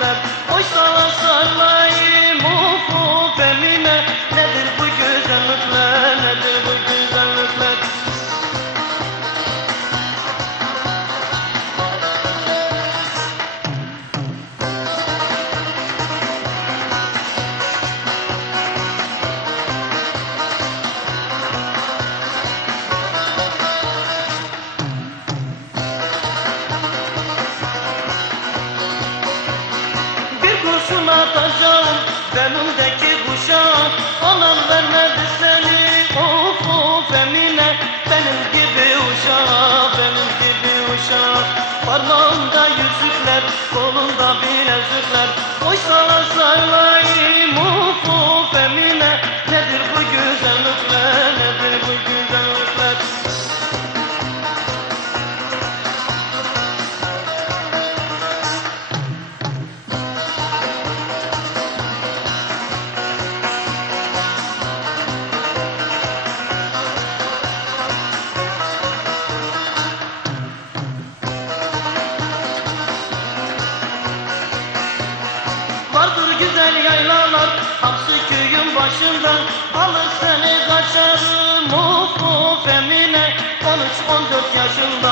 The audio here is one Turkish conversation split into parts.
the Benimdeki kuşak Alan vermedi seni Of of Emine Benim gibi uşak Benim gibi uşak Parmağında yüzükler Kolunda bilezikler Alır seni kaçar mutlu femine Tanış 14 yaşında,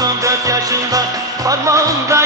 13-14 yaşında. Parmağında